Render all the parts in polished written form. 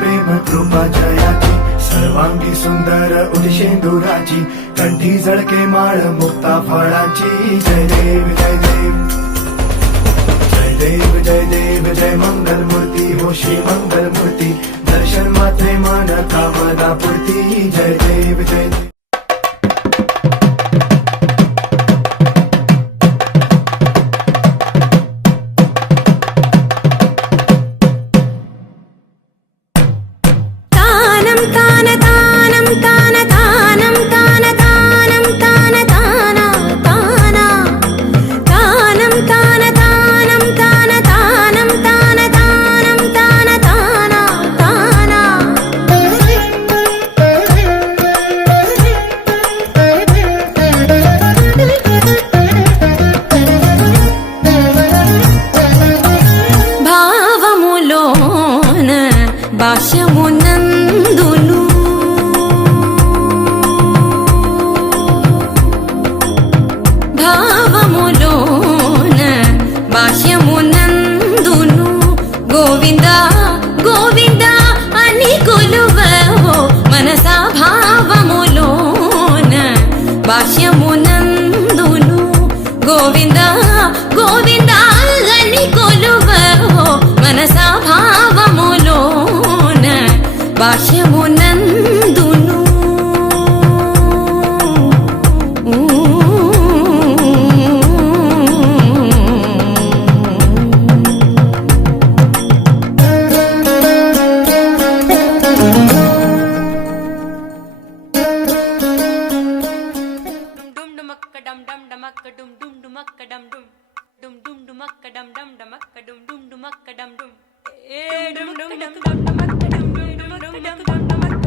प्रेम कृपा जयाची सर्वांगी सुंदर उदिशेंदुराची कंठी झळके माळ मुक्ता फळाची जय देव जय देव जय देव जय देव जय मंगल मूर्ती हो श्री मंगल मूर्ती दर्शन मात्रे मन कामना पूर्ती जय देव जय देव భాష్యమునందును భావములోన భాష్యమునందును గోవింద గోవింద అని కొలువవో మనసా భావములోన భాష్యమునందును గోవింద గోవింద అని కొలువవో మనసా భావములో భాష్యమునందును dum dum dum dum dum dum dum dum dum dum dum dum dum dum dum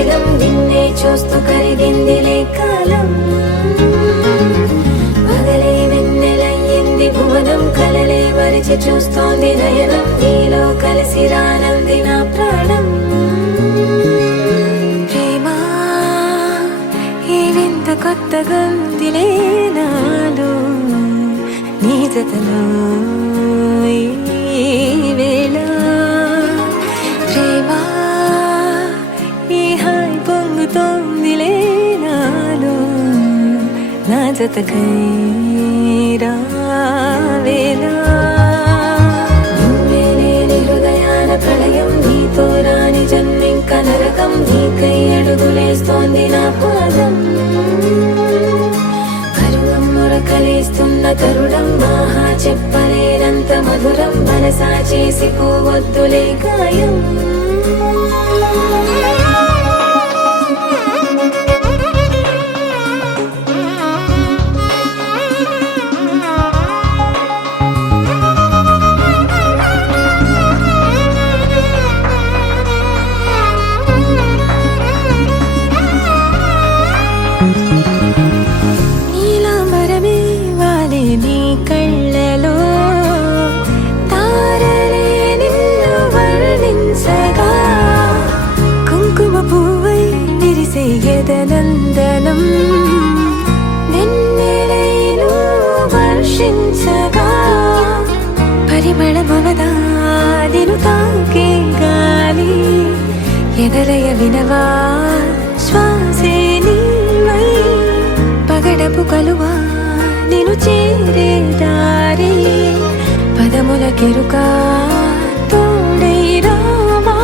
పదిలం నిన్నే చూస్తూ కరిగిందిలే కాలం పగలే వెన్నెలయ్యింది భువనం కలలే మరిచి చూస్తోంది నయనం నీలో కలిసి రానంది నా ప్రాణం ప్రేమా ఈ వింత కొత్తగా ఉందిలే నాలో నీ జతలో ఈ వేళ ప్రేమా ఈ హాయ్ పొంగుతోందిలే నాలో నా జతకై రావేళ నువ్వే లేని హృదయాల ప్రళయం నీతో రాని జన్మింక నరకం నీకై అడుగులేస్తోంది నా పాదం కలిస్తున్న తరుణం ఆహా చెప్పలేనంత మధురం మనసా చేసి పోవద్దులే గాయం నందనం వెన్నెలైను వర్షించగా పరిమళమవదా నిను తాకే గాలి ఎదలయ వినవా శ్వాసే నీవై పగడపు కలువా నిను చేరే దారి పదముల కెరుకా తోడై రావా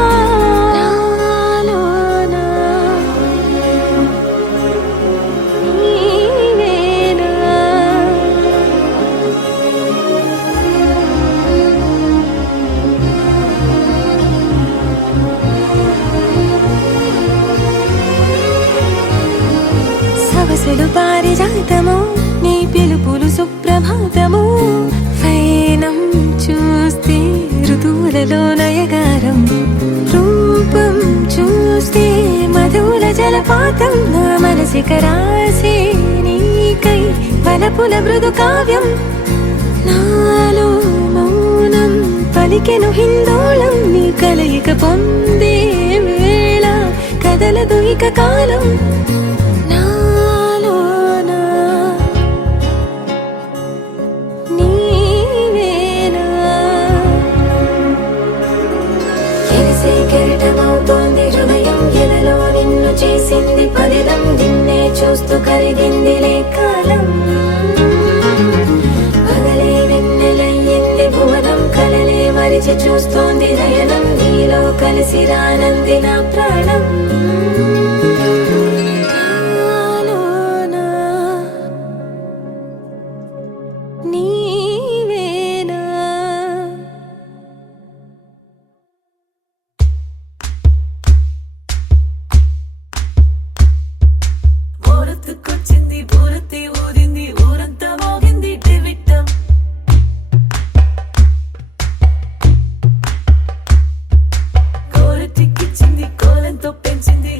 సవసులు పారిజాతము నీ పిలుపులు సుప్రభాతము ఫైనం చూస్తే ఋతువులలో నయగారం రూపం చూస్తే మధుల జలపాతం నా మనసిక రాసే నీకై వలపుల మృదు కావ్యం నాలో మౌనం పలికెను హిందోళం నీ కలయిక పొందే వేళ కదలదు ఇక కాలం కెరటమవుతోంది హృదయం ఎదలో నిన్ను చేసింది పదిలం నిన్నే చూస్తూ కరిగిందిలే కాలం పగలే వెన్నెలయ్యింది భువనం కలలే మరిచి చూస్తోంది నయనం నీలో కలిసి రానంది నా ప్రాణం ఊరొత్తుకొచ్చింది ఊరొత్తి ఊరింది ఊరంతా మోగింది టివిట్టం కోలెట్టిక్కిచ్చింది కోలంతో పెంచింది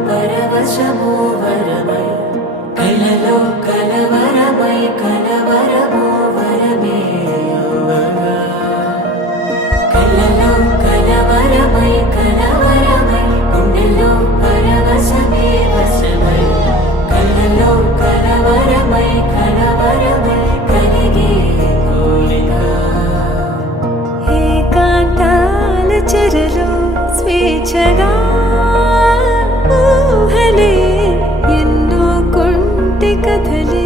పరవశము వరమై కలలో కలవరమై కలవరము వరమే యువగా కలలో కలవరమై కలవరమై గుండెలో పరవశమే వశమై కలలో కలవరమై కలవరమై కలిగే కోరిక ఏకాంతాల చెరలో స్వేచ్ఛగా ఊహలే ఎన్నో కొంటె కథలే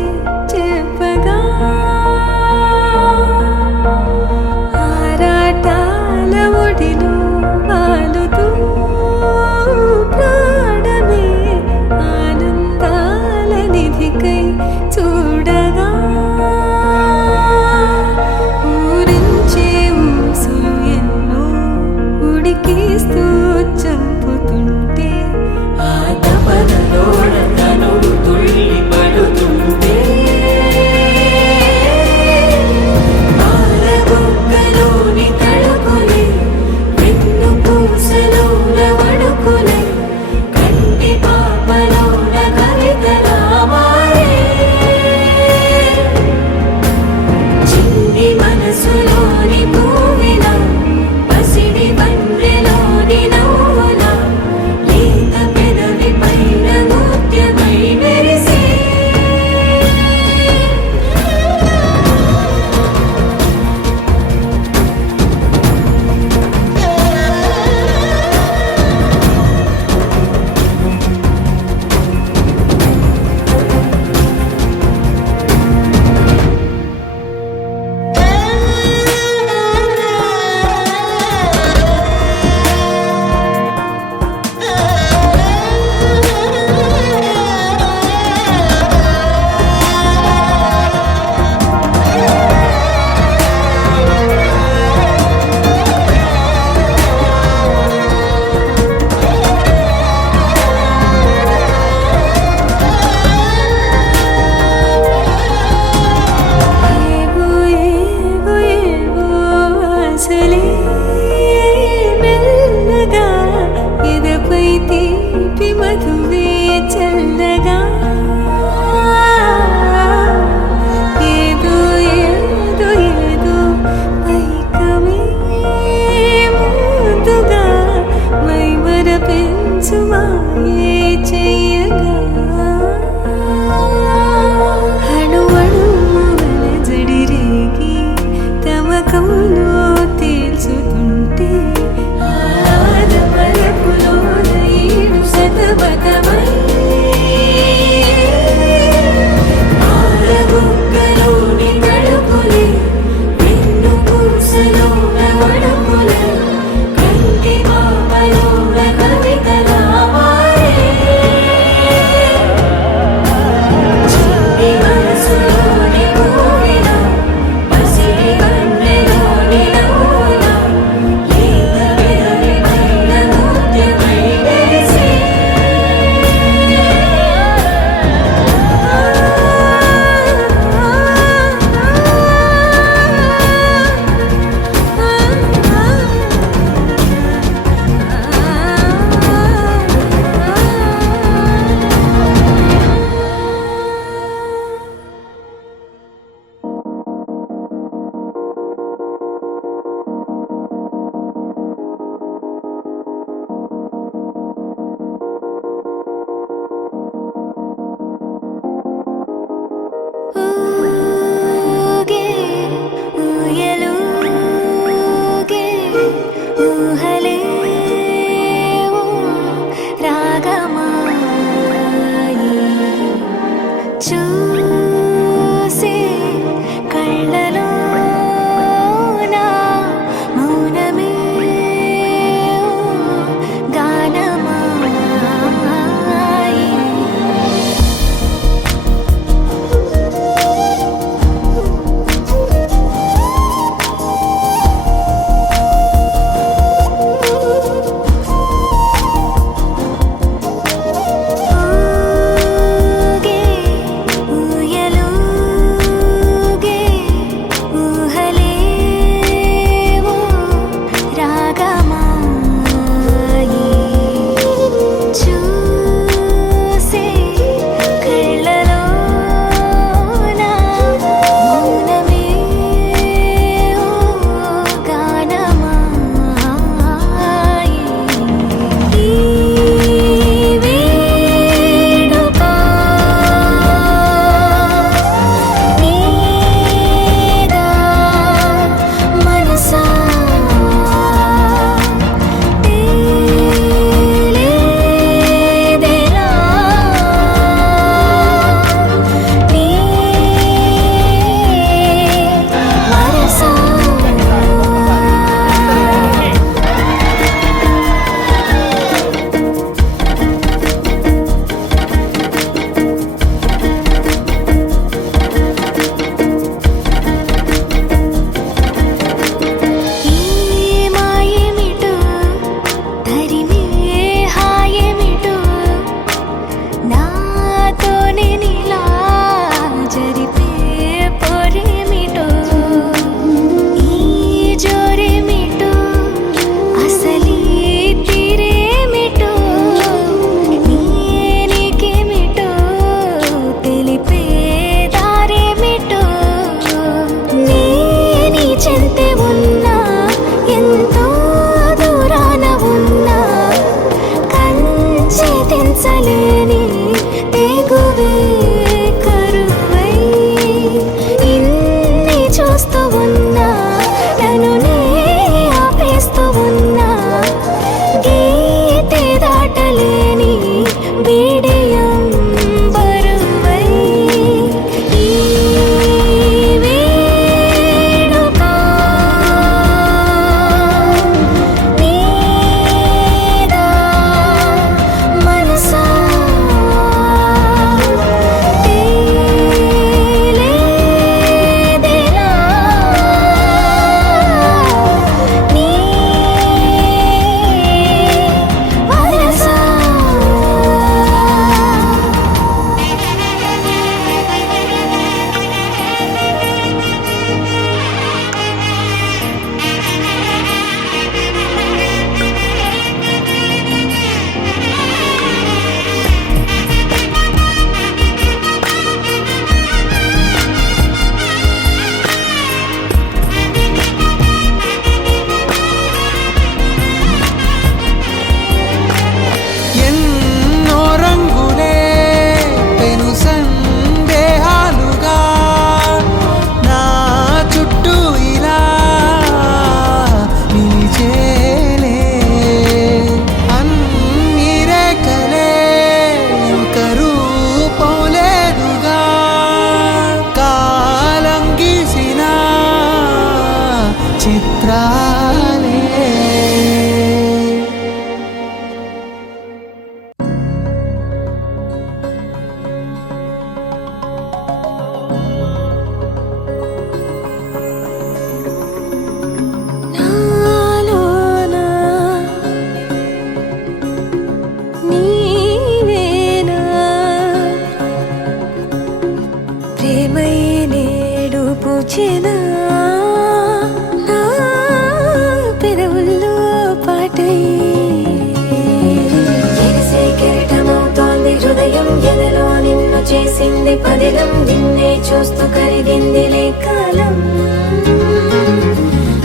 పదిలం నిన్నే చూస్తూ కరిగిందిలే కాలం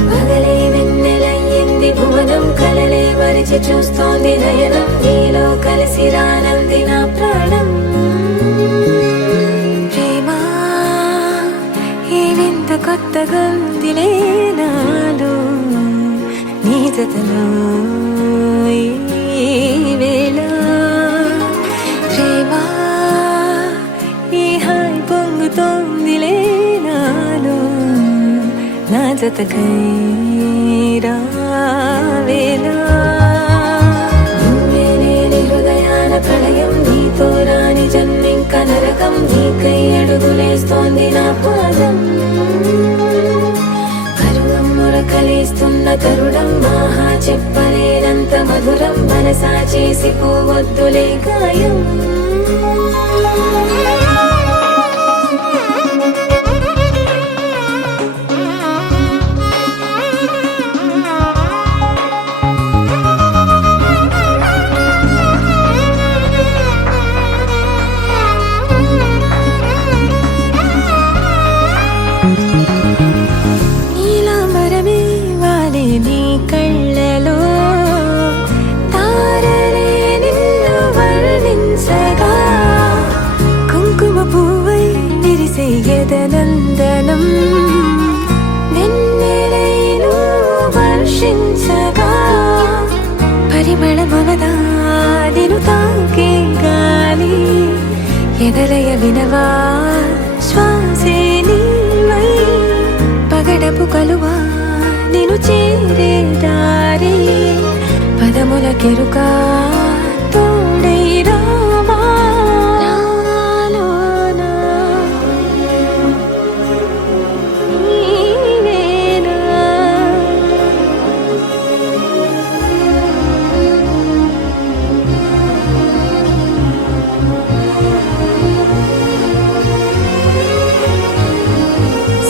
పగలే వెన్నెలయ్యింది భువనం కలలే మరిచి చూస్తోంది నయనం నీలో కలిసి రానంది నా ప్రాణం ప్రేమ ఈ వింత కొత్తగా ఉందిలే నాలో నీ జతలో ఈ వేళ ప్రేమ ఈ హాయి పొంగుతోందిలే నాలో నా జతకై రావేళ నువ్వే లేని హృదయాల ప్రళయం నీతో రాని జన్మింక నరకం నీకై అడుగులేస్తోంది నా పాదం కలిస్తున్న తరుణం ఆహా చెప్పలేనంత మధురం మనసా చేసి పోవద్దులే గాయం నందనం వెన్నెలైను వర్షించగా పరిమళమవదా నిను తాకే గాలి ఎదలయ వినవా శ్వాసే నీవై పగడపు కలువా నిను చేరే దారి పదముల కెరుకా తోడై రావా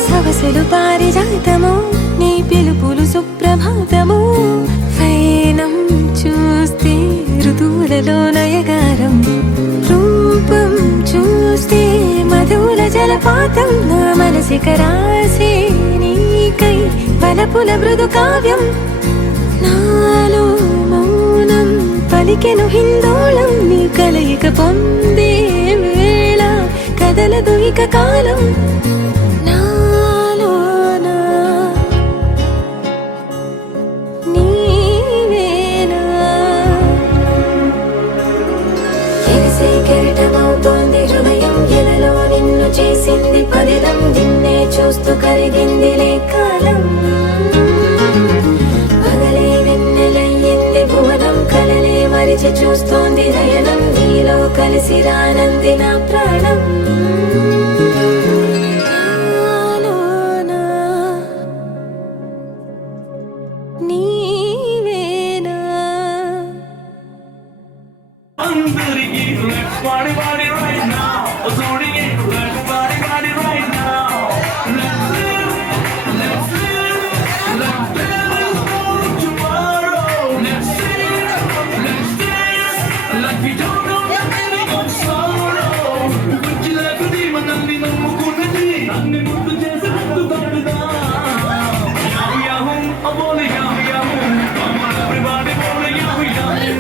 సవసలు పారిజాతము నీ పిలుపులు సుప్రభాతము ఫైనం చూస్తే ఋతువులలో నయగారం రూపం చూస్తే మధుల జలపాతం నా మనసిక రాసే నీకై వలపుల మృదు కావ్యం నాలో మౌనం పలికెను హిందోళం నీ కలయిక పొందే వేళ కదలదు ఇక కాలం కెరటమవుతోంది హృదయం ఎలలో నిన్ను చేసింది పదిలం నిన్నే చూస్తూ కరిగిందిలే కాలం పగలే వెన్నెలయ్యింది భువనం కలలే మరిచి చూస్తోంది నయనం నీలో కలిసి రానంది నా ప్రాణం Party, party right now. Let's party, party right now. Let's live for tomorrow. Let's sing, let's dance, like we don't know anything of sorrow. Kuchi lagdi manalli nammukunnadi, anni mundu chesi hattudaduda. Yahoo yahoo, abole yahoo yahoo, come on everybody, bole yahoo yahoo.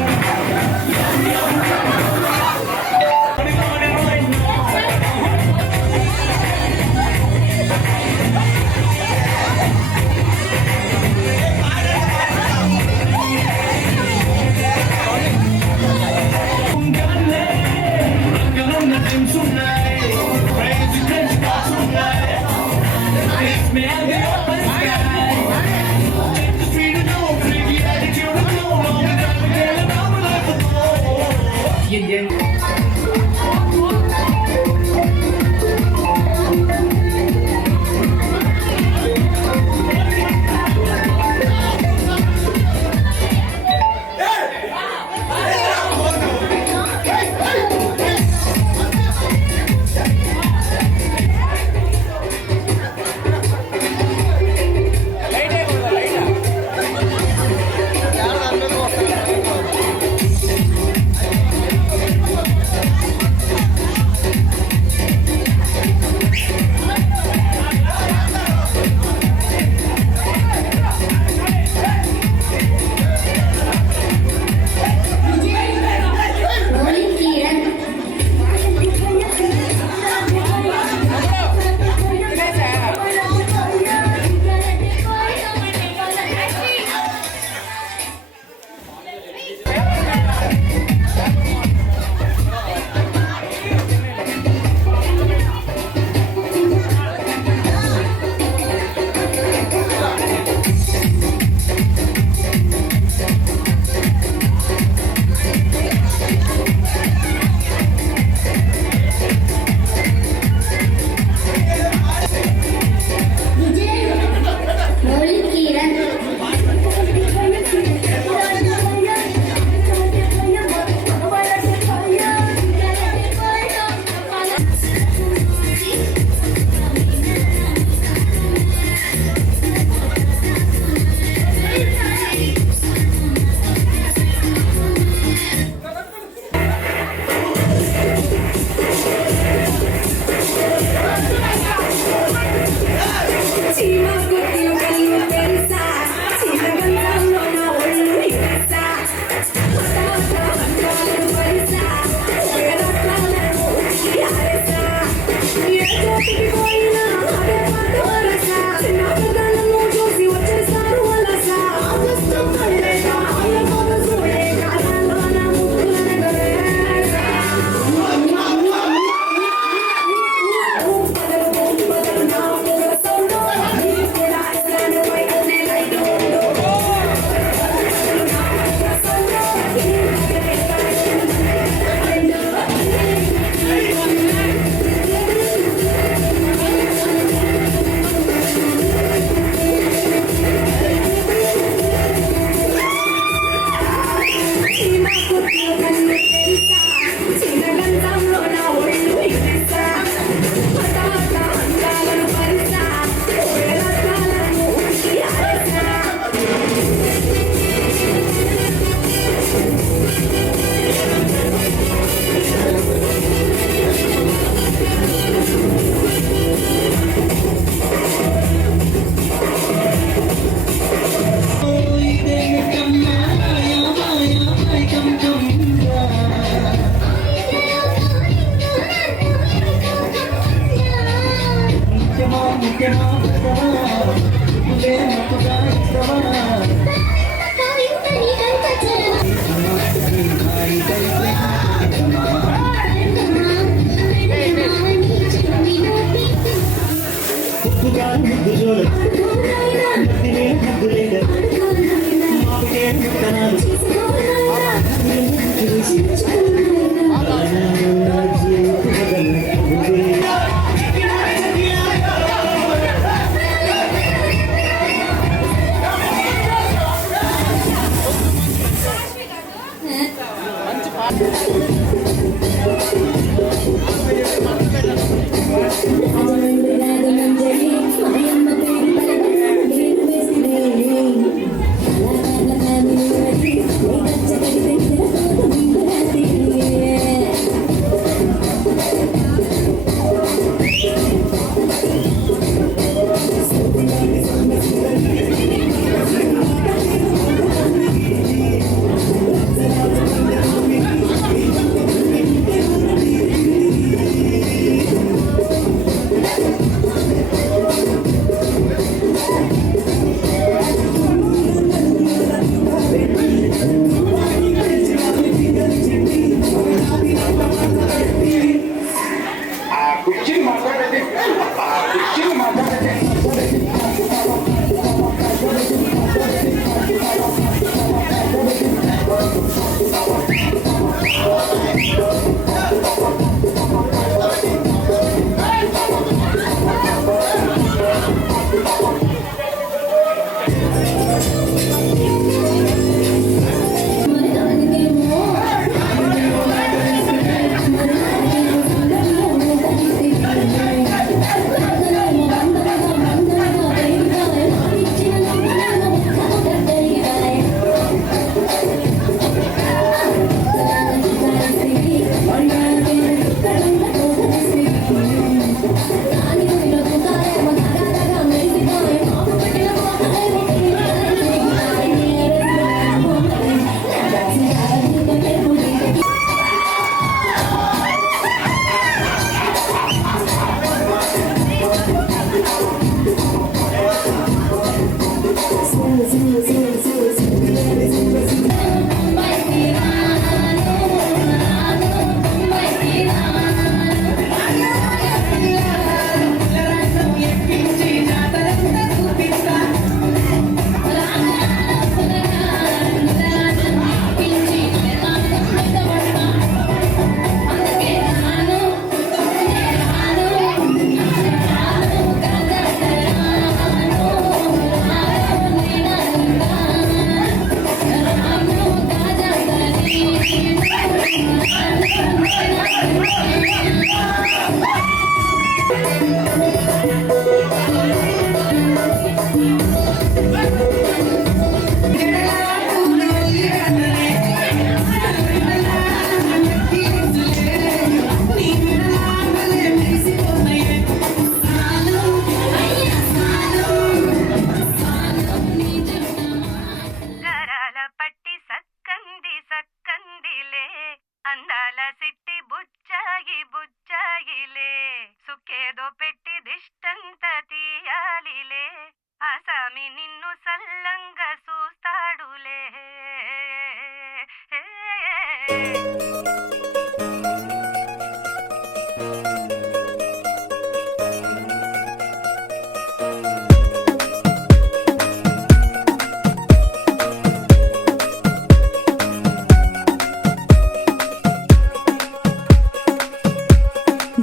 సామి నిన్ను సల్లంగా చూస్తాడులే.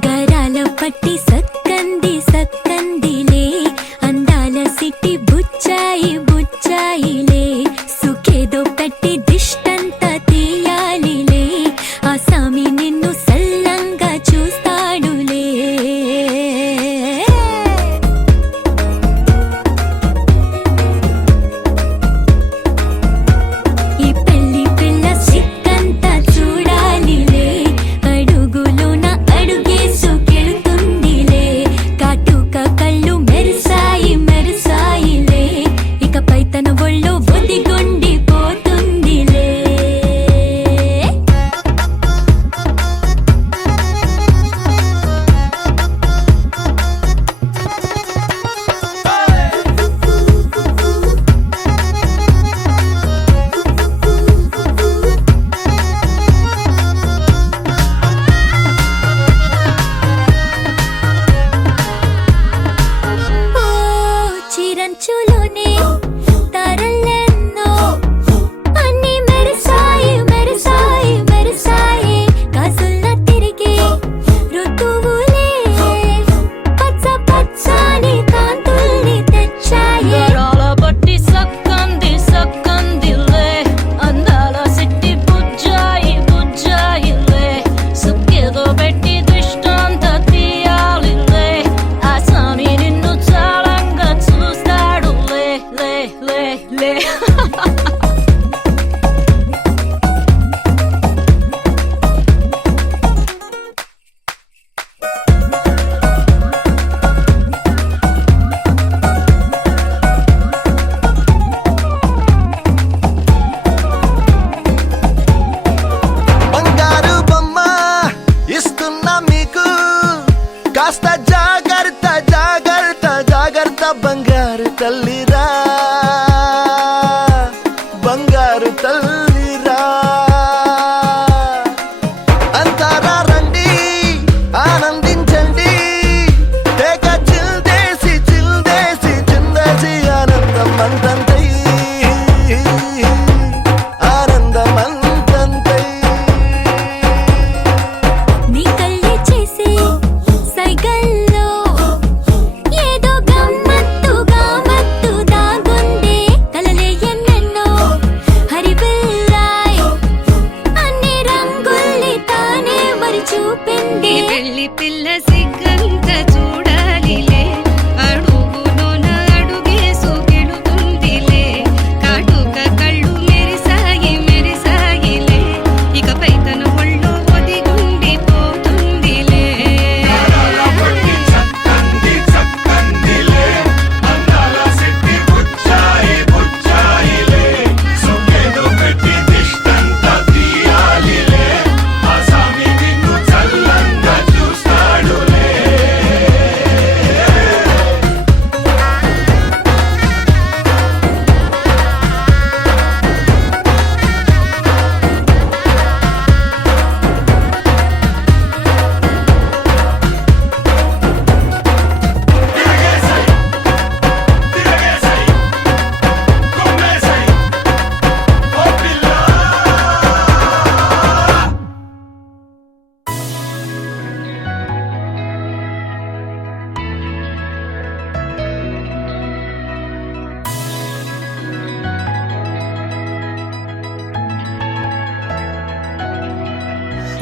గరాల పట్టి సక్కంది సక్కందిలే, అందాల సిట్టి బుచ్చాయి బుచ్చాయిలే, సుఖేదో పెట్టి దిష్టంతా తీయాలిలే, ఆ సామి నిన్ను సల్లంగా చూస్తాడులే. ఈ పెళ్లి పిల్ల సిక్కంతా చూడాలిలే, అడుగులోన అడుగేసుకెళుతుందిలే, కాటుక కళ్ళు మెరిసాయి మెరిసాయిలే, ఇకపై తన ఒళ్ళో ఒదిగొండిపోతుందిలే. ఓ చిరంచులోనే తారలెన్నో అన్ని మెరిసాయి మెరిసాయి మెరిసాయి, కాసుల్ల తిరిగి ఋతువులే పచ్చ పచ్చని కాంతుల్ని తెచ్చాయి. గరాల పట్టి సక్కంది సక్కందిలే, అందాల సిట్టి బుజ్జాయి బుజ్జాయిలే, సుక్కేదో పెట్టి దిష్టంత తీయాలిలే, ఆ సామి నిన్ను చాలంగా చూస్తాడులే. లే లే లే బంగారు బొమ్మ ఇస్తున్నా మీకు, కాస్త జాగ్రత్త జాగ్రత్త జాగ్రత్త, బంగారు తల్లిరా బంగారు తల్లిరా. అంతారా రండి ఆనందించండి, తేక చిల్దేసి చిల్దేసి చిందేసి, ఆనందం అంతంతై ఆనందం అంతంతై. నీ కళ్ళే చేసే సైగల్లో ఏదో గమ్మత్తుగా మత్తు దాగుందే, కలలే ఎన్నెన్నో హరిబిల్లాయ్, అన్ని రంగుల్ని తానే మరి చూపింది. పెళ్లి పిల్ల సిగ్గంత చూడాలిలే, అడుగులోన అడుగేసుకెళుతుందిలే, కాటుక కళ్ళు మెరిసాయి మెరిసాయిలే, ఇకపై తన ఒళ్ళో ఒదిగుండిపోతుందిలే. చక్కంది చక్కందిలే, అందాల సిట్టి బుచ్చాయి బుచ్చాయిలే, సుఖేదో పెట్టి దిష్టంతా తీయాలిలే, ఆ సామి నిన్ను చల్లంగా చూస్తాడులే. తిరగేసై తిరగేసై కొమ్మేసై ఓ పిల్ల.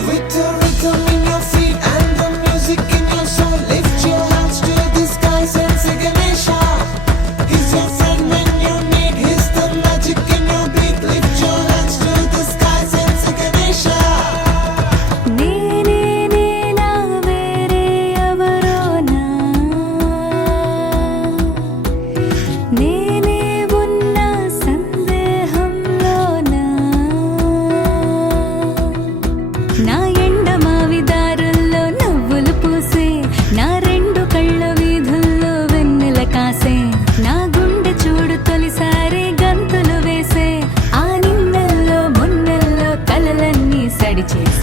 With the rhythm in your feet and the music in your soul, lift your hands to the skies and say Ganesha. He's your friend when you need, he's the magic in your beat. Lift your hands to the skies and say Ganesha. నేనే నేనా వేరే ఎవరోనా, నేనే ఉన్న సందేహంలోనా, నా ఎండ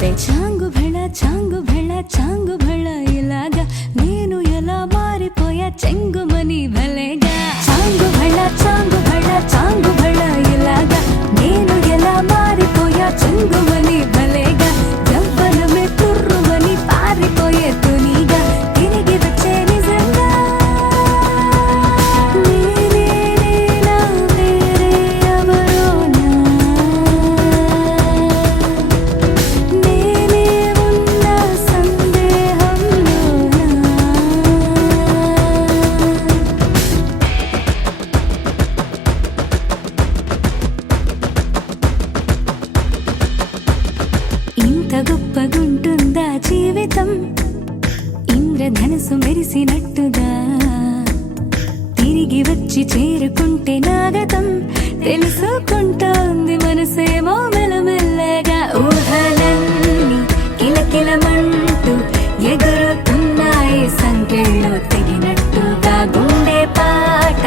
చూస్తే చాంగు భళ చాంగు భళ చాంగు భళ ఇలాగా నేను ఎలా మారిపోయా చెంగుమని భలేగా చాంగు భళ చాంగు భళ చాంగు భళ ఇలాగా నేను ఎలా మారిపోయా చెంగుమని భలేగా యవ్వనమే తుర్రుమని పారిపోయే తునిగా తిరిగి వచ్చే నిజంగా నేనే నేనా వేరే ఎవరోనా నేనే ఉన్న సందేహంలోనా ఇంత గొప్పగుంటుందా జీవితం ఇంద్రధనుసు మెరిసినట్టుగా తిరిగి వచ్చి చేరుకుంటే నాగతం తెలుసుకుంటోంది మనసేమో మెల్లమెల్లగా ఊహలన్నీ కిలకిలమంటూ ఎగురుతున్నాయి సంఖ్యలో తెగినట్టుగా గుండె పాట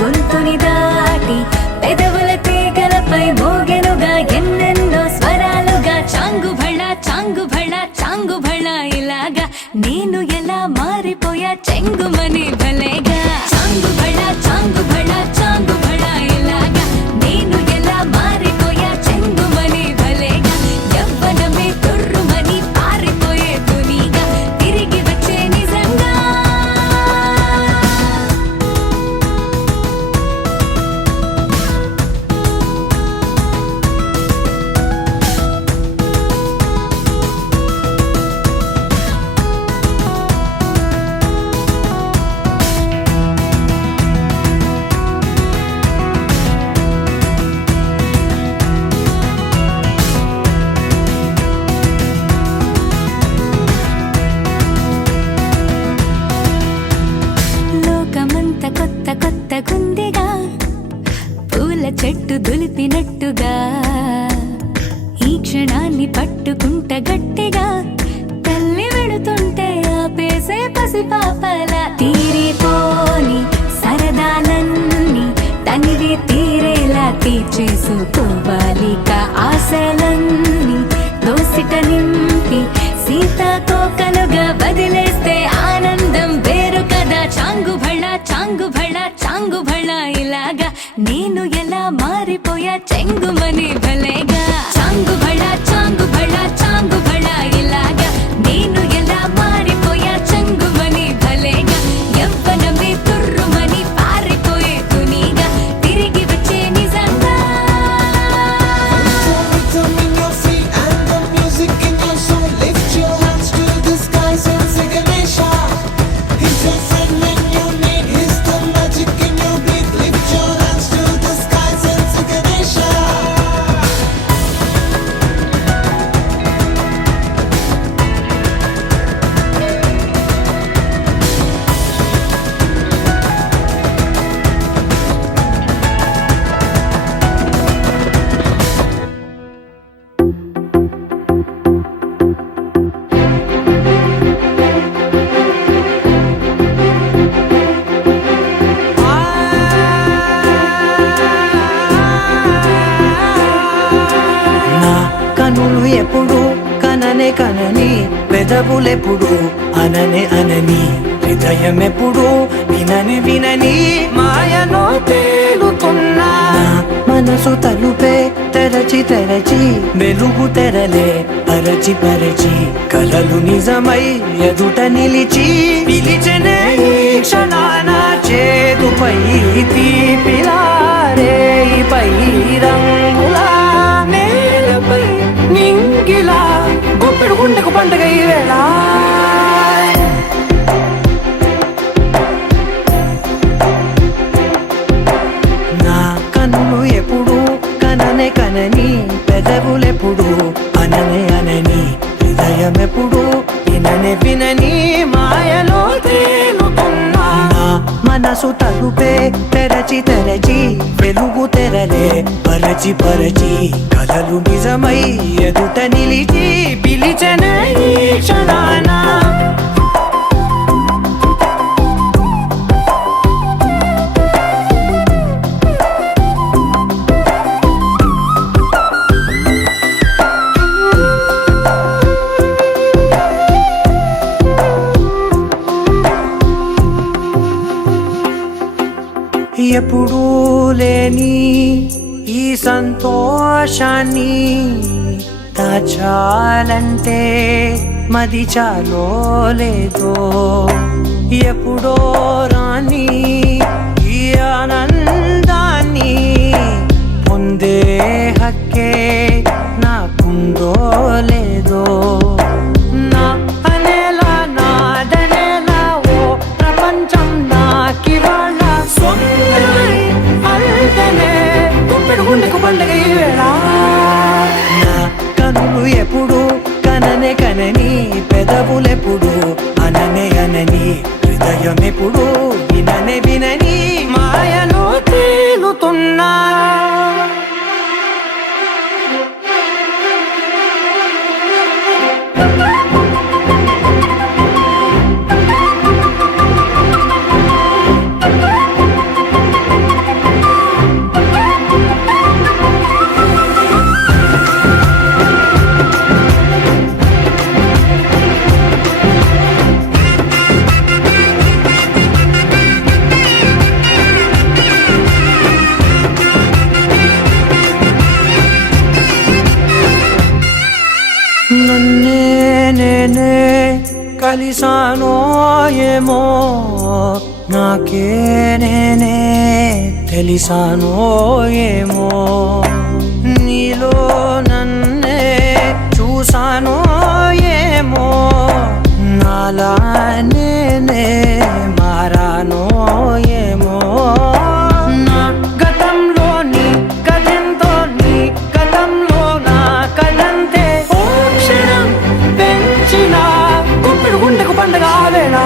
గొంతుని దాటి పెదవుల తీగలపై మోగెనుగా ఎన్నెన్నో స్వరాలుగా చాంగు భళ చాంగు భళ చాంగు భళ ఇలాగా నేను ఎలా మారిపోయా చెంగుమని భలేగా చాంగు భళ చాంగు భళ చాంగు భళ ఇలాగా నేను ఎలా మారిపోయా చెంగుమని భలేగా యవ్వనమే తుర్రుమని పారిపోయే తునిగా తిరిగి వచ్చే నిజంగా లోకమంత కొత్త కొత్త గుందిగా పూల చెట్టు దులిపినట్టుగా ఈ క్షణాన్ని పట్టుకుంట గట్టిగా తల్లి వెడుతుంటే ఆపేసే పసిపాపల తీరిపోని సరదాలన్నీ తనివి తీరేలా తీర్చేసుకోవాలిక ఆశలన్నీ దోసిట నింపి సీతాకోకలుగా వదిలేస్తే ఆనందం వేరు కదా చాంగు భళ చాంగు భళ చాంగు భళ ఇలాగా నేను ఎలా మారిపోయా చెంగుమని భలేగా చాంగు భళ చాంగు భళ చాంగు భళ ఇలాగా నేను ఎలా మారిపోయా చెంగుమని భలేగా యవ్వనమే తుర్రుమని పారిపోయే తునిగా తిరిగి వచ్చే నిజంగా Rhythm in your feet and the music in your soul. Lift your hands to the skies and say Ganesha. He's your friend when you need. He's the magic in your beat. Lift your hands to the skies and say Ganesha. నా కనులు ఎప్పుడు కననే కనని పెదవులెప్పుడు అననే అనని హృదయం ఎప్పుడు వినని వినని మాయలో తేలుతున్నా నా మనసు తలుపే తెరచి తెరచి వెలుగు తెరలే పరచి పరచి కలలు నిజమై ఎదుట నిలిచి పిలిచెనే ఈ క్షణాన చేతుపై తీపిలారే పై రంగులా నేలపై నింగిలా గుప్పెడు గుండెకు పండగ ఈ వేళ నా కన్నులు ఎప్పుడు కననే కనని పెదవులెప్పుడు అననే అనని హృదయం ఎప్పుడు విననే వినని మాయలో తేలుతున్నా నా మనసు తలుపే తెరచి తెరచి వెలుగు తెరలే పరచి పరచి కలలు నిజమై ఎదుట నిలిచి పిలిచెనే ఈ క్షణాన ఎప్పుడూ లేని ఈ సంతోషాన్ని దాచాలంటే మది చాలో లేదో ఎప్పుడో రాని ఈ ఆనందాన్ని పొందే హక్కే నాకుందో లేదో నా అనేలా నాదనేలా ఓ ప్రపంచం నాకివాళ్ళ సొంతమై అల్దనే గుప్పెడు గుండెకు పండగ ఈ వేళ నా కనులు ఎప్పుడు కననే కనని పెదవులెప్పుడు అననే అనని హృదయం ఎప్పుడు విననే వినని మాయలో తేలుతున్నా నన్నే నేనే కలిసానో ఏమో నాకే నేనే తెలిసానో ఏమో నీలో నన్నే చూసానో ఏమో నాలా నేనే మారానో ఏమో నా గతంలోని కథంతో నీ గతంలో నా కథంతే ఓ క్షణం పెంచిన గుప్పెడు గుండెకు పండగ ఆవేళ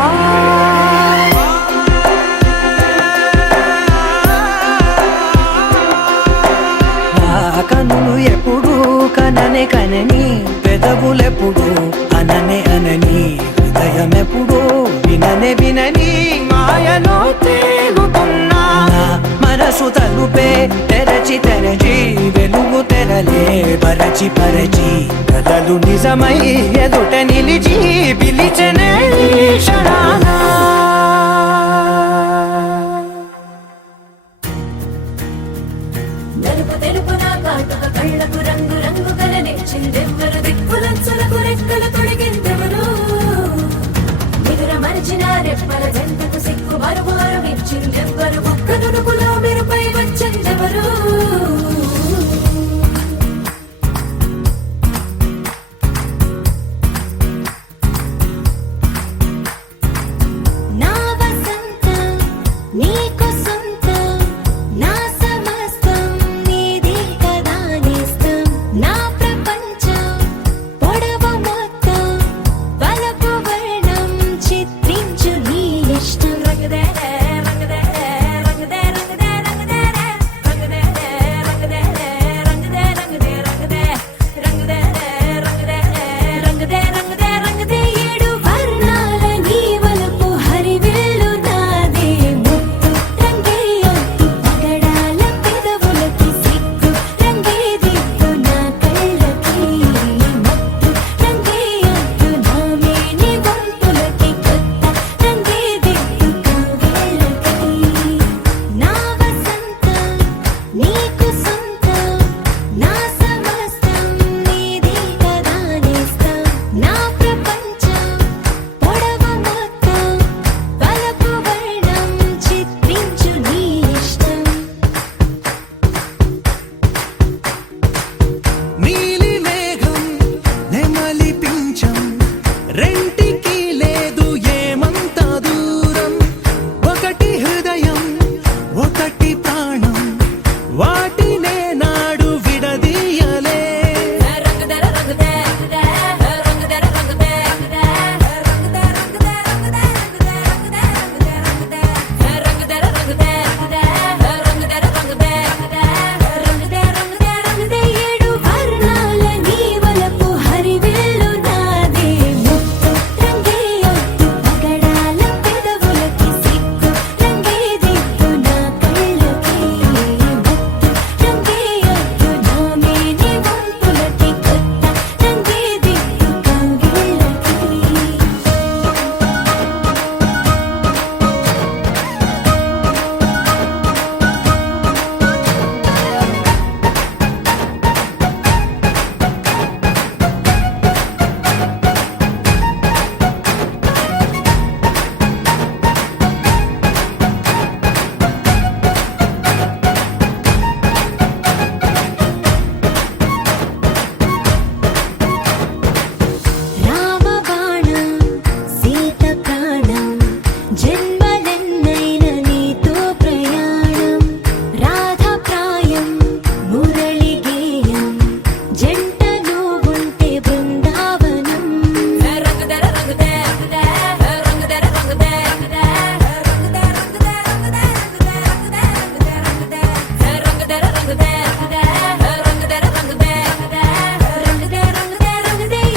కనులు ఎప్పుడు కననే కనని పెదవులెప్పుడు అననే అనని హృదయం ఎప్పుడు విననే వినని మాయలో తేలుతున్నా మనసు తలుపే తెరచి తెరచి వెలుగు తెరలే పరచి పరచి కలలు నిజమై ఎదుట నిలిచి పిలిచనే క్షణానా నలుపు తెలుపున కాటుక కళ్ళకు రంగు రంగు కలనిచ్చిందెవ్వరు దిక్కులంచులకు రెక్కలు తొడిగిందెవరు నిదుర మరిచిన రెప్పల జంటకు సిక్కు మరుమారు ఇచ్చిందెవ్వరు ఒక్క నునుపులో మెరుపై వచ్చిందెవరు నా వసంతం నీకు సొంతం నా సమస్తం నీది కదా నేస్తం నా ప్రపంచం పొడవు మొత్తం వలపు వర్ణం చిత్రించు నీ ఇష్టం రంగదే రంగదే రంగదే రంగదే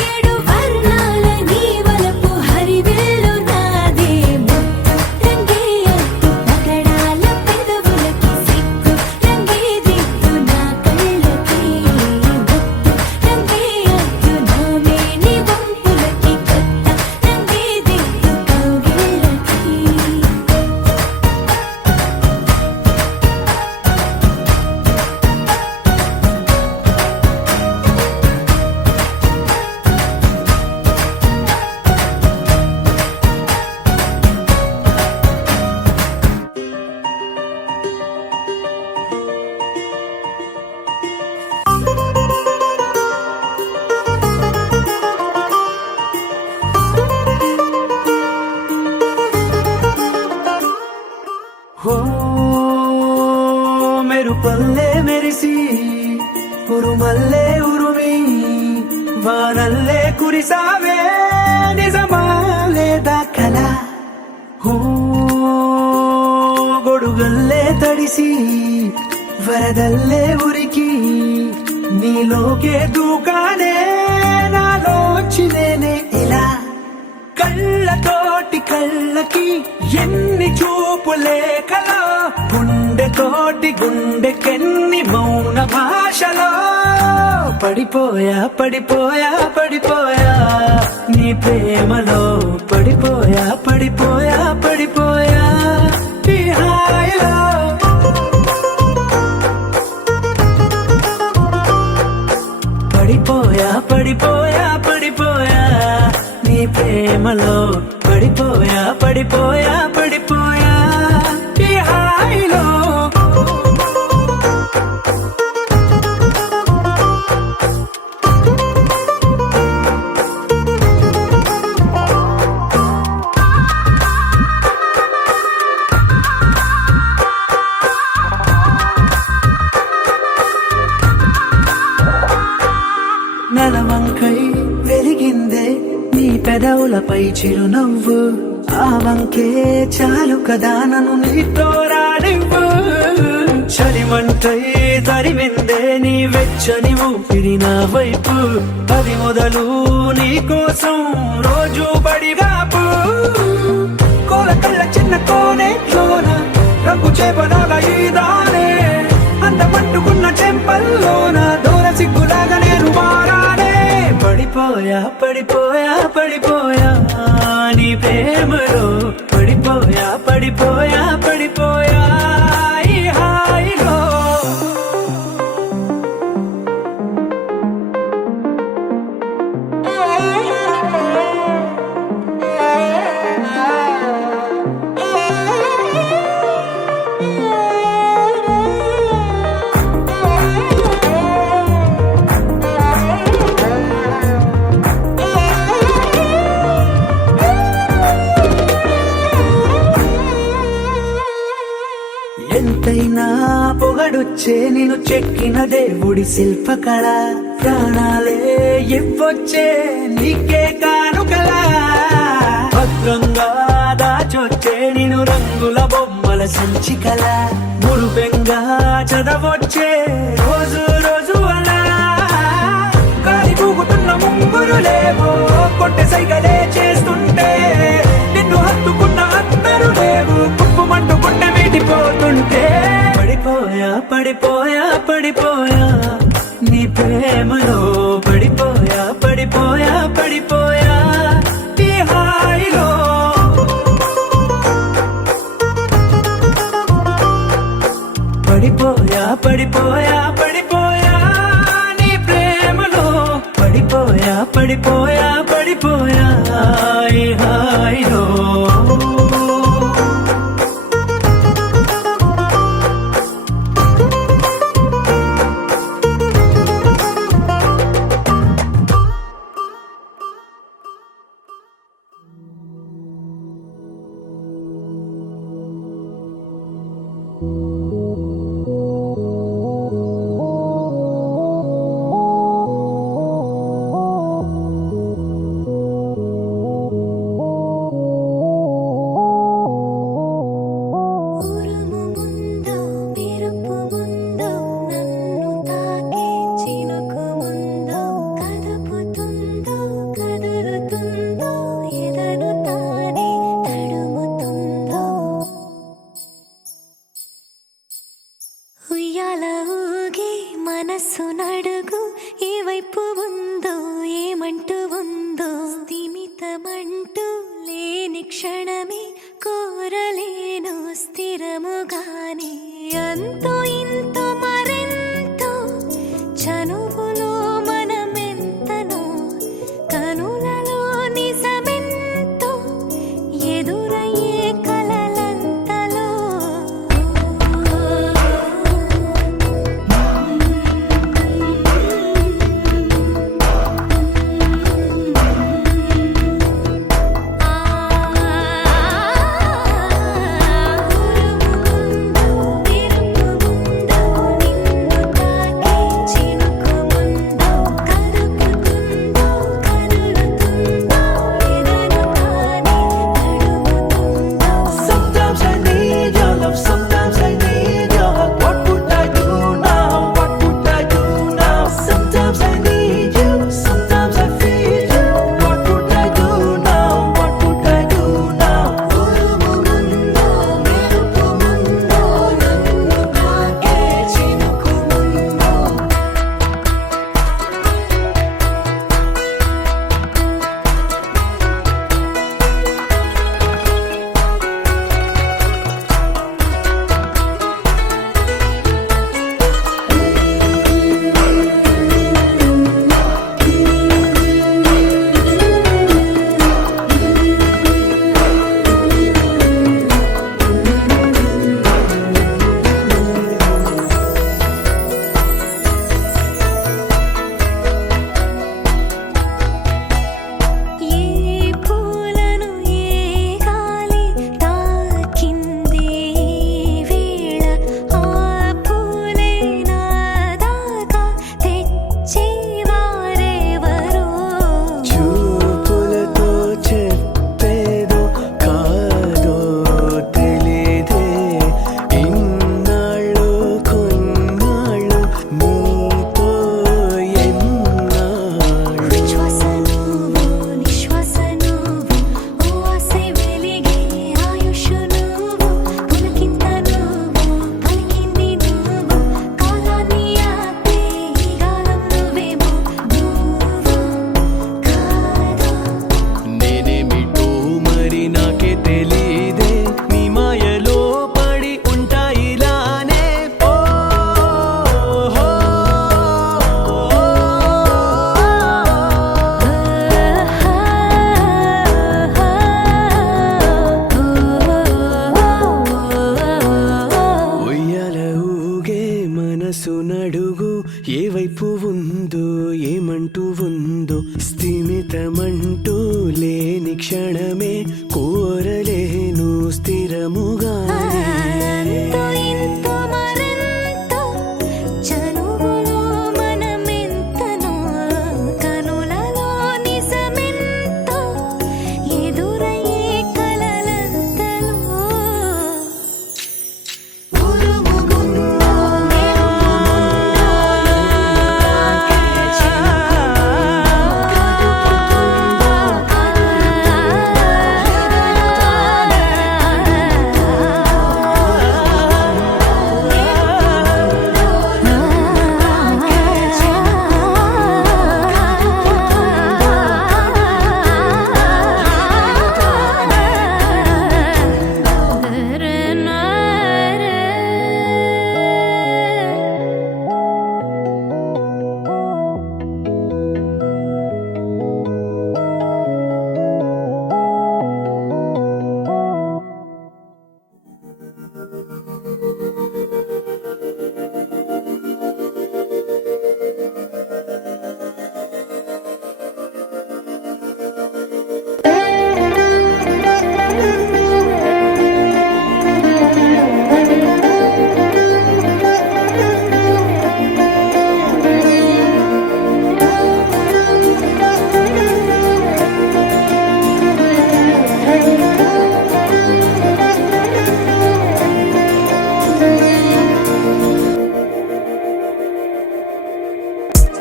ఏడు వర్ణాల నీ వలపు హరివిల్లు నాదే ముత్తు రంగే అద్దు పగడాల పెదవులకి సిగ్గు రంగే దిద్దు నా కళ్ళకి ముత్తు రంగే అద్దు నా మేని వంపులకి కొత్త రంగే దిద్దు కౌగిళ్ళకి హో మెరుపల్లే మెరిసి ఉరుమల్లే ఉరుమి వానల్లే కురిసావే నిజమా లేదా కల హో గొడుగల్లే తడిసి వరదల్లే ఉరికి నీలోకే దూకానే నాలోచినేనే ఇలా కళ్ళతోటి కళ్ళకి ఎన్ని చూపులే కలా గుండెతోటి గుండెకెన్ని మౌన భాషలో పడిపోయా పడిపోయా పడిపోయా నీ ప్రేమలో పడిపోయా పడిపోయా పడిపోయా ఈ హాయిలో పడిపోయా పడిపోయా పడిపోయా నీ ప్రేమలో పడిపోయా పడిపోయా పడిపోయా ఈ హాయిలో నెలవంకై వెలిగిందే నీ పెదవులపై చిరునవ్వు ఆ వంకే చాలు కదా నన్ను నీతో రానివ్వు చలిమంటై తరిమిందే నీ వెచ్చని ఊపిరి నా వైపు అది మొదలు నీ కోసం రోజు బడిగాపు కోల కళ్ళ చిన్న కోనే చోన రంగు చేపలాగా ఈదానే అందమంటుకున్న చెంపల్లోన దూర సిగ్గులాగా నేను మారానే పడిపోయా పడిపోయా పడిపోయా నీ ప్రేమలో పడిపోయా పడిపోయా పడిపోయా ఈ హాయిలో ఎంతైనా పొగడొచ్చే నేను చెక్కిన దేవుడి శిల్పకళ ప్రాణాలే ఇవ్వొచ్చే నీకే కానుకలా భద్రంగా దాచొచ్చే నేను రంగుల బొమ్మల సంచికల మురుపెంగా చదవొచ్చే రోజు రోజు అలా గాలి కూగుతున్న ముంగురులేవో కొట్టె సైగలే చేస్తుంటే నిన్ను హత్తుకున్న అందరూ లేవు కుప్పుమంటూ గుండె మీటిపోతుంటే పడిపోయా పడిపోయా పడిపోయా నీ ప్రేమలో పడిపోయా పడిపోయా పడిపోయా ఈ హాయిలో పడిపోయా పడిపోయా పడిపోయా నీ ప్రేమలో పడిపోయా పడిపోయా పడిపోయా ఈ హాయిలో ఉయ్యాల ఊగే మనస్సు నడుగు ఏ వైపు ఉందో ఏమంటూ ఉందో స్థిమితమంటూ లేని క్షణమే కోరలేను స్థిరముగానే అంతో ఇంతో మరెంతో చనువులో మనమెంతనో కనులలో నిజమెంతో ఎదురయ్యే కలలంతలో Sometimes I need your love, sometimes I need your hug. What would I do now? What would I do now? Sometimes I need you, sometimes I feel you. What would I do now? What would I do now? ఏ పూలను ఏ గాలి తాకింది వేళ ఆ పూలే నాదాకా తెచ్చేవారెవరో చూపులతో చెప్పేదో కాదో తెలిదే ఇన్నాళ్ళు కొన్నాళ్ళు నీతో ఎన్నాళ్ళు ఉచ్ఛ్వాస నువ్వు నిశ్వాస నువ్వు ఓ ఆసై వెలిగే ఆయుష్ నువ్వు పులకింత నువ్వు పలికింది నువ్వు కాలాన్ని ఆపే ఈ గాలం నువ్వేమో నువ్వు కాదు నేనేమిటో మరి నాకే తెలీదే నీ మాయలో పడి ఉంటాయిలానే ఓ ఉయ్యాల ఊగే మనసు నడుగు ఏ వైపు ఉందో ఏమంటూ ఉందో స్థిమితమంటూ లేని క్షణమే కోరలేను స్థిరముగానే అంతో ఇంతో మరెంతో చనువులో మనమెంతనో కనులలో నిజమెంతో ఎదురయ్యే కలలంతలో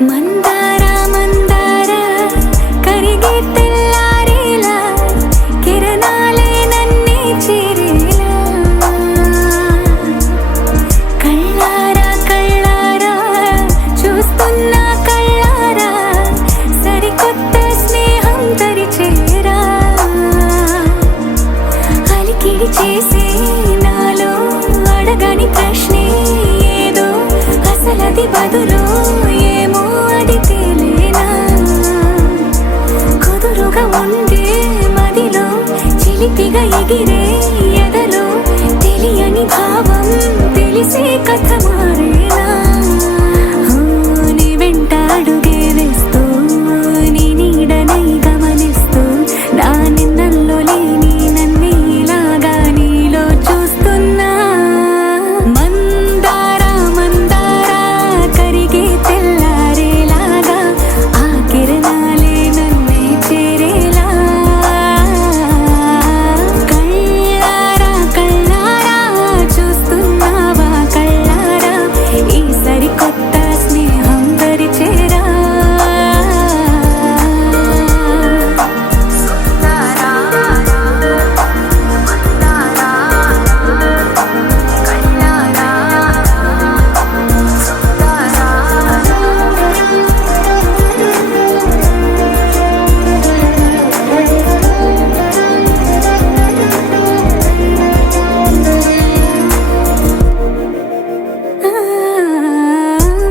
మందార మందార కరిగే తెల్లారేలా కిరణాలే నన్నే చేరేలా కళ్ళారా ఏది బదులో ఏమో అది తేలేనా కుదురుగా ఉండే మదిలో చిలిపిగా ఎగిరే ఎదలో తెలియని భావం తెలిసే కథ మారేనా నీ వెంట అడుగే వేస్తూ నీ నీడనై గమనిస్తూ నా నిన్నల్లో లేని నన్నే ఇలాగా నీలో చూస్తున్నా మందారా మందారా కరిగే తెల్లారేలాగా ఆ కిరణాలే నన్నే చేరేలా కళ్ళారా కళ్ళారా చూస్తున్నావా కళ్ళారా ఈ సరికొత్త స్నేహం దరిచేరా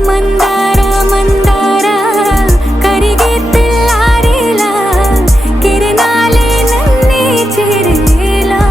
మందారా మందారా కరిగే తెల్లారేలా కిరణాలే నన్నే చేరేలా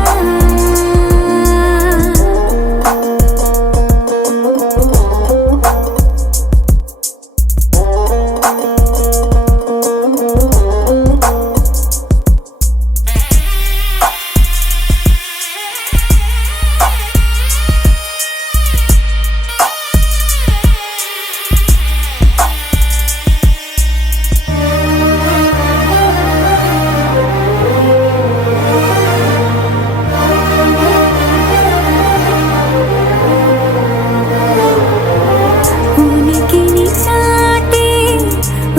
ఉనికిని చాటే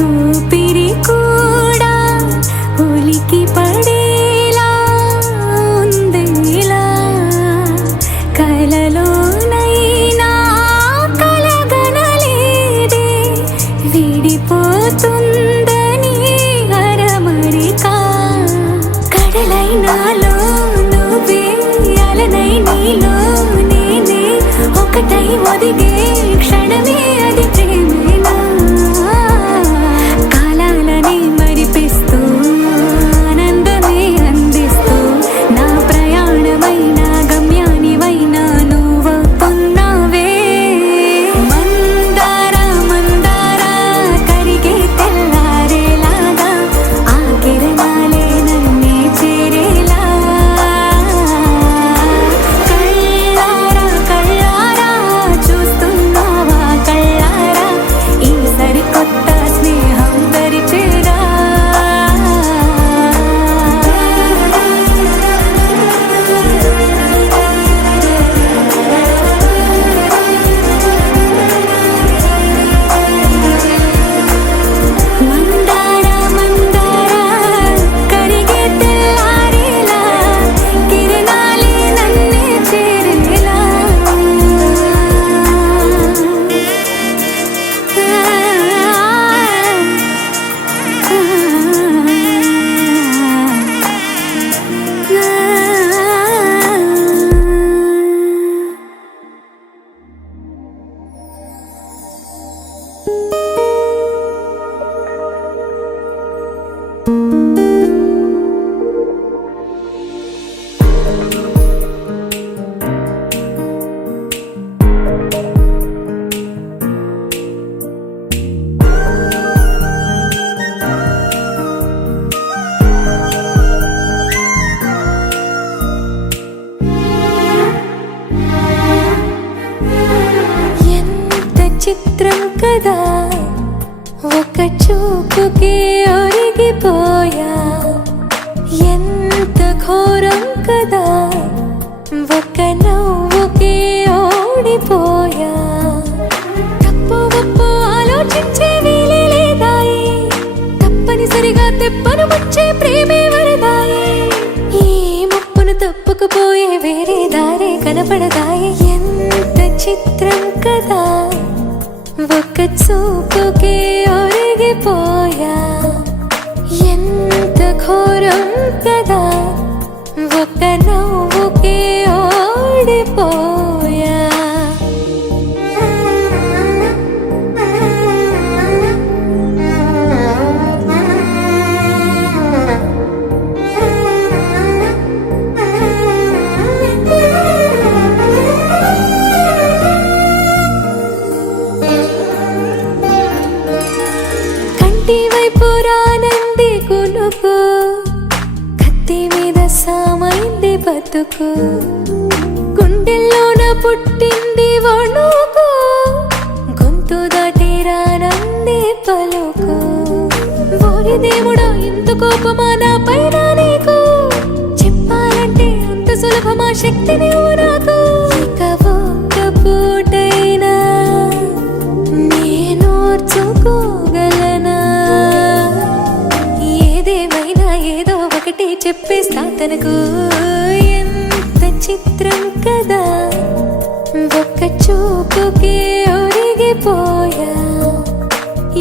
ఊపిరి కూడా ఉలికి పడేలా ఉందేలా కలలోనైనా కలగనలేదే విడిపోతుందని అరమరిక కడలైనాలో నువ్వే అలనై నీలో నేనే ఒకటై ఒదిగే క్షణమే అది ప్రేమేనా కాలాలని మరిపిస్తూ ఆనందమే అందిస్తూ నా ప్రయాణమైన గమ్యానివైనా నువ్వవుతున్నావే మందారా మందారా కరిగే తెల్లారేలాగా ఆ కిరణాలే నన్నే చేరేలా కళ్ళారా కళ్ళారా చూస్తున్నావా కళ్ళారా ఈ సరికొత్త స్నేహం దరిచేరా మందారా మందారా కరిగే తెల్లారేలా కిరణాలే నన్నే చేరేలా ఎంత చిత్రం కదా ఒక చూపుకి ఒరిగిపోయా ఎంత ఘోరం కదా ఒక నవ్వుకి ఓడిపోయా తప్పు గప్పు ఆలోచించే వీలే లేదాయి తప్పనిసరిగా తెప్పను ముచ్చే ప్రేమే వరదాయి ఈ ముప్పును తప్పుకుపోయే వేరే దారే కనపడదాయి ఎంత చిత్రం కదా ఒక చూపుకి ఒరిగిపోయా ఎంత ఘోరం కదా ఒక నవ్వుకి ఓడిపోయా హత్తుకో గుండెల్లోన పుట్టింది వణుకు గొంతు దాటి రానంది పలుకు ఓరి దేవుడా ఇంత కోపమా నా పైన నీకు చెప్పాలంటే అంత సులభమా శక్తి నీవు నాకు ఇక ఒక్క పూటైనా నేనోర్చుకోగలనా ఏదేమైనా ఏదో ఒకటి చెప్పేస్తా తనకు ఎంత చిత్రం కదా ఒక్క చూపుకే ఒరిగిపోయా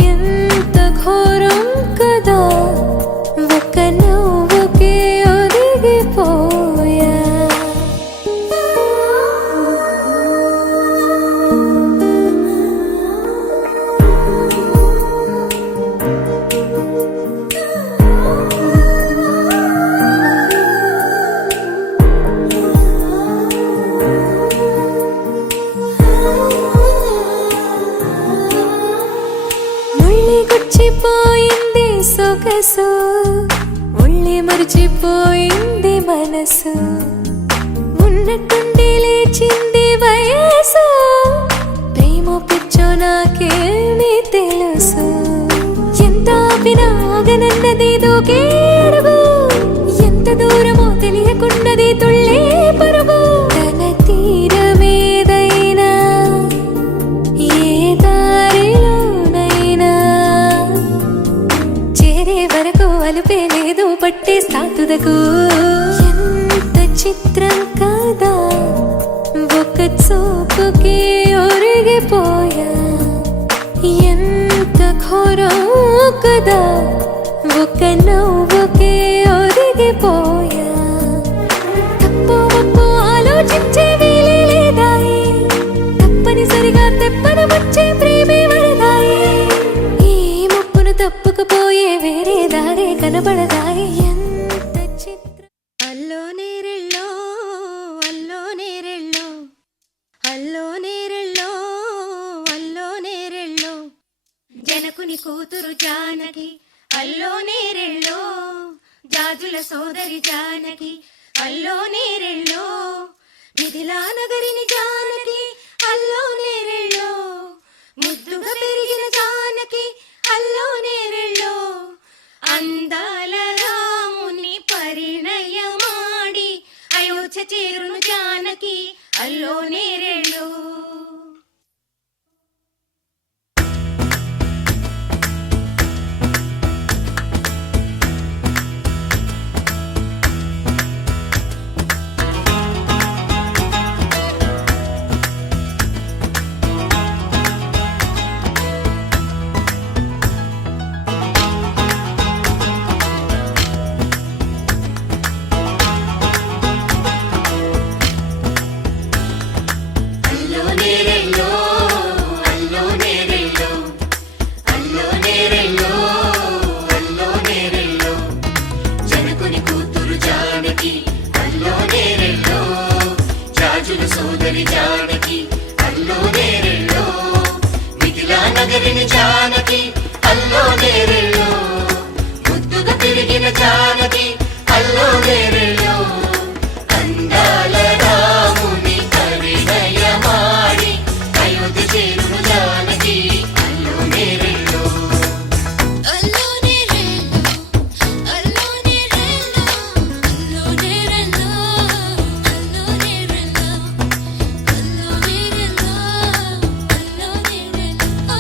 ఎంత ఘోరం కదా ఒక్క నవ్వుకే ఒరిగిపోయా ముళ్ళి గుచ్చిపోయింది సొగసు ముళ్ళి మరిచిపోయింది మనసు ఉన్నట్టుండి లేచింది వయసు ప్రేమ పిచ్చో నాకేమి తెలుసు ఎంత ఆపినా ఆగనన్నది దూకేడుగు ఎంత దూరమో తెలియకున్నది తుళ్ళే పరుగు తన తీరమేదైనా ఏ దారిలోనైనా చేరే వరకు అలుపే లేదు పట్టేస్తా తుదకు ఎంత చిత్రం కదా ఒక చూపుకి ఒరిగిపోయా ఎంత ఘోరం కదా ఒక నవ్వుకి ఒరిగిపోయా తప్పు ఒప్పు ఆలోచించే వీలే లేదాయి తప్పనిసరిగా తెప్పన వచ్చే ప్రేమే వరదాయి ఈ ముప్పును తప్పుకుపోయే వేరే దారే కనబడదాయి ఎంత చిత్రం అల్లో నేరెళ్ళో అల్లో నేరెళ్ళో అల్లో నేరెళ్ళో అల్లో నేరెళ్ళో జనకుని కూతురు జానకి అల్లో నేరెళ్ళో జాజుల సోదరి జానకి అల్లో నేరెళ్ళో మిథిలా నగరిని జానకి అల్లో నేరెళ్ళో ముద్దుగా పెరిగిన జానకి అల్లో నేరెళ్ళో అందాల రాముని పరిణయమాడి అయోధ్య చేరును జానకి అల్లో నేరెళ్ళో సోదరి జానకి అల్లో నేరెళ్ళో మిథిలా నగరిని జానకి అల్లో నేరెళ్ళో ముద్దుగా పెరిగిన జానకి అల్లో నేరెళ్ళో అందాల రాముని పరిణయమాడి అయోధ్య చేరును జానకి అల్లో నేరెళ్ళో అల్లో నేరెళ్ళో అల్లో నేరెళ్ళో అల్లో నేరెళ్ళో అల్లో నేరెళ్ళో అల్లో నేరెళ్ళో అల్లో నేరెళ్ళో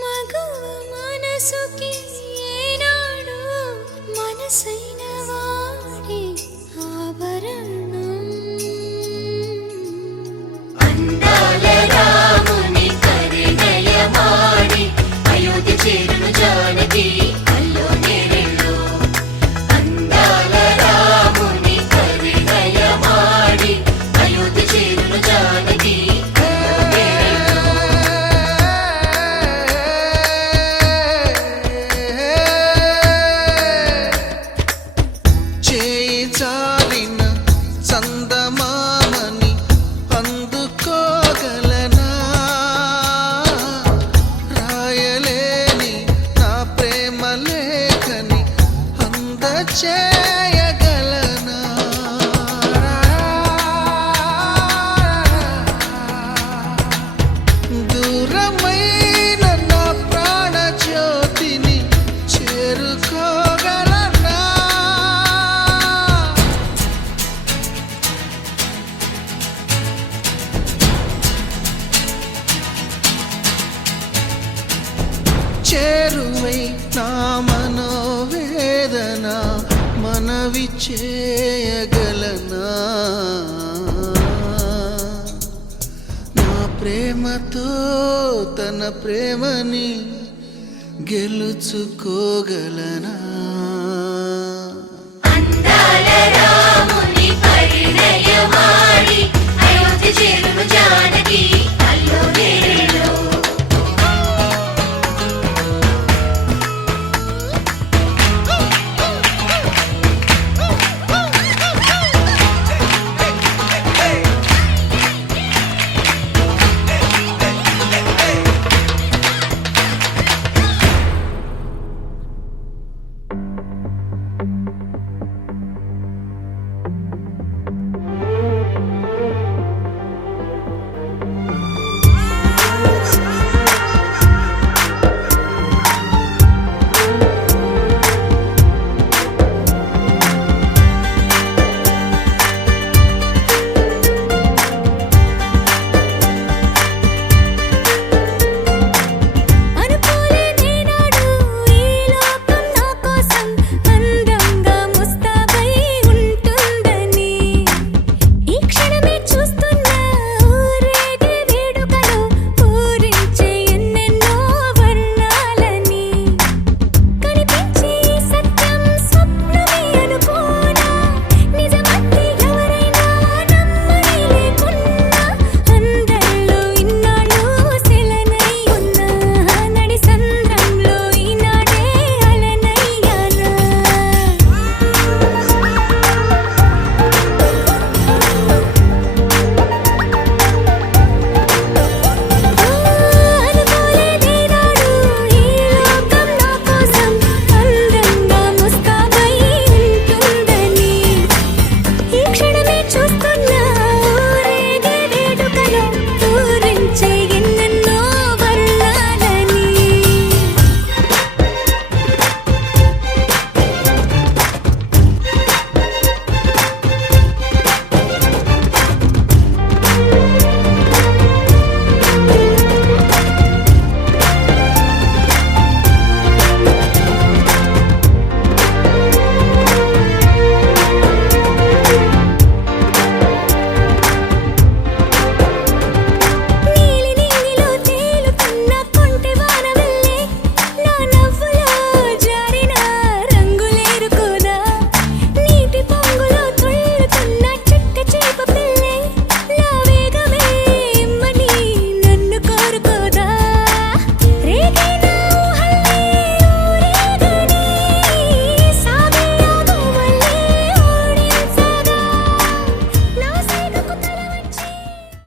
మగువ మనసుకి ఏనాడు మనసైన వాడి ఆభరణం అందాల రాముని కరిణయమాడి అయోధ్య చేరును జానకి అల్లో నేరెళ్ళో అందాల రాముని కరిణయమాడి అయోధ్య చేరును జానకి చేయి చాలిన చందమామని అందుకోగలనా రాయలేని నా ప్రేమ లేఖని అందచేయగలనా దూరమైన నా ప్రాణ జ్యోతిని చేరుకోగలనా చేరువై నా మనోవేదన మనవి చేయగలనా నా ప్రేమతో తన ప్రేమని గెలుచుకోగలనా